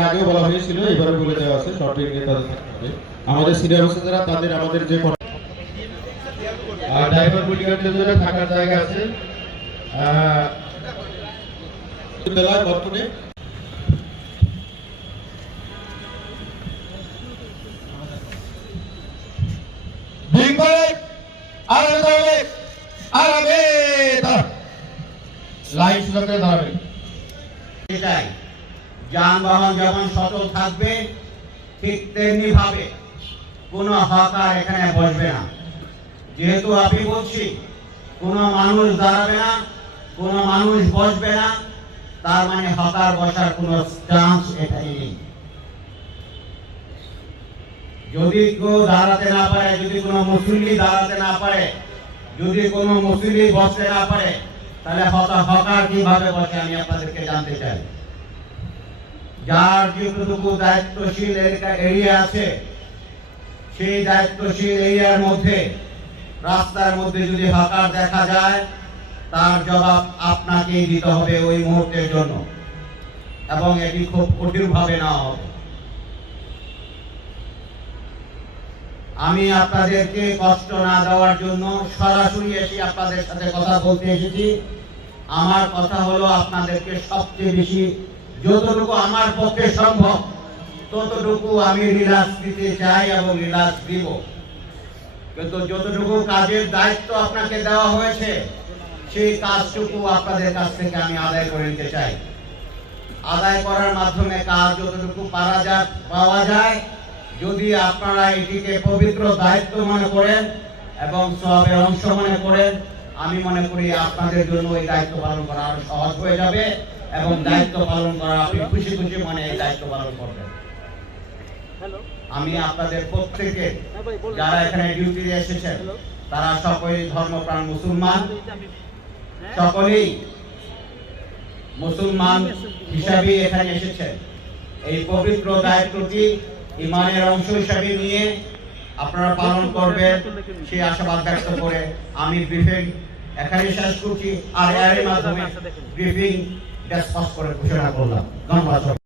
আগেও বলা হয়েছিল এবারে আছে আমাদের সিনিয়র অফিসার তাদের আমাদের যে আর ড্রাইভার বডিগার্ডদের জন্য থাকার জায়গা আছে। বেলায় বর্তমানে লাইন সোজা করে দাঁড়াবে এটাই। যানবাহন যেমন সচল থাকবে, ঠিক তেমনি ভাবে কোনো হকার এখানে বসবে না। যেহেতু আমি বলছি, কোনো মানুষ দাঁড়াবে না, কোনো মানুষ বসবে না, তার মানে হকার বসার কোনো চান্স এখানে নেই। যদি কেউ দাঁড়াতে না পারে, যদি কোনো মুসল্লি দাঁড়াতে না পারে, যদি কোনো মুসল্লি বসতে না পারে তাহলে হকা- হকার কীভাবে বসে আমি আপনাদেরকে জানতে চাই? যার যতটুকু দায়িত্বশীল এরিয়া আছে, সেই দায়িত্বশীল এরিয়ার মধ্যে, রাস্তার মধ্যে যদি হকার দেখা যায়, তার জবাব আপনাকেই দিতে হবে ওই মুহূর্তের জন্য। এবং এটি খুব কঠিনভাবে নেওয়া হবে। আমি আপনাদেরকে কষ্ট না দেওয়ার জন্য সরাসরি এসে আপনাদের সাথে কথা বলতে এসেছি। আমার কথা হলো আপনাদেরকে সবচেয়ে বেশি, যতটুকু আমার পক্ষে সম্ভব, ততটুকু আমি রিল্যাক্স দিতে চাই এবং রিল্যাক্স দিব। কিন্তু যতটুকু কাজের দায়িত্ব আপনাকে দেওয়া হয়েছে, সেই কাজটুকু আপনাদের কাছ থেকে আমি আদায় করে নিতে চাই। আদায় করার মাধ্যমে কাজ যতটুকু পারা যায় পাওয়া যায় যদি আপনারা এটিকে পবিত্র দায়িত্ব মনে করেন এবং সবের অংশ মনে করেন আমি মনে করি আপনাদের জন্য এই দায়িত্ব পালন করা আরও সহজ হয়ে যাবে এবং দায়িত্ব পালন করা আপনি খুশি খুশি মনে এই দায়িত্ব পালন করবেন। আমি আপনাদের প্রত্যেকে যারা এখানে ডিউটিতে এসেছেন তারা সকলেই ধর্মপ্রাণ মুসলমান। সকলেই মুসলমান হিসাবে এখানে এসেছেন। এই পবিত্র দায়িত্বটি ইমানের অংশ হিসাবে নিয়ে আপনারা পালন করবেন, সেই আশাবাদ ব্যক্ত করে আমি ব্রিফিং এখানে শেষ করছি। আর এর মাধ্যমে ব্রিফিং ডিসকাস করে ঘোষণা করলাম। ধন্যবাদ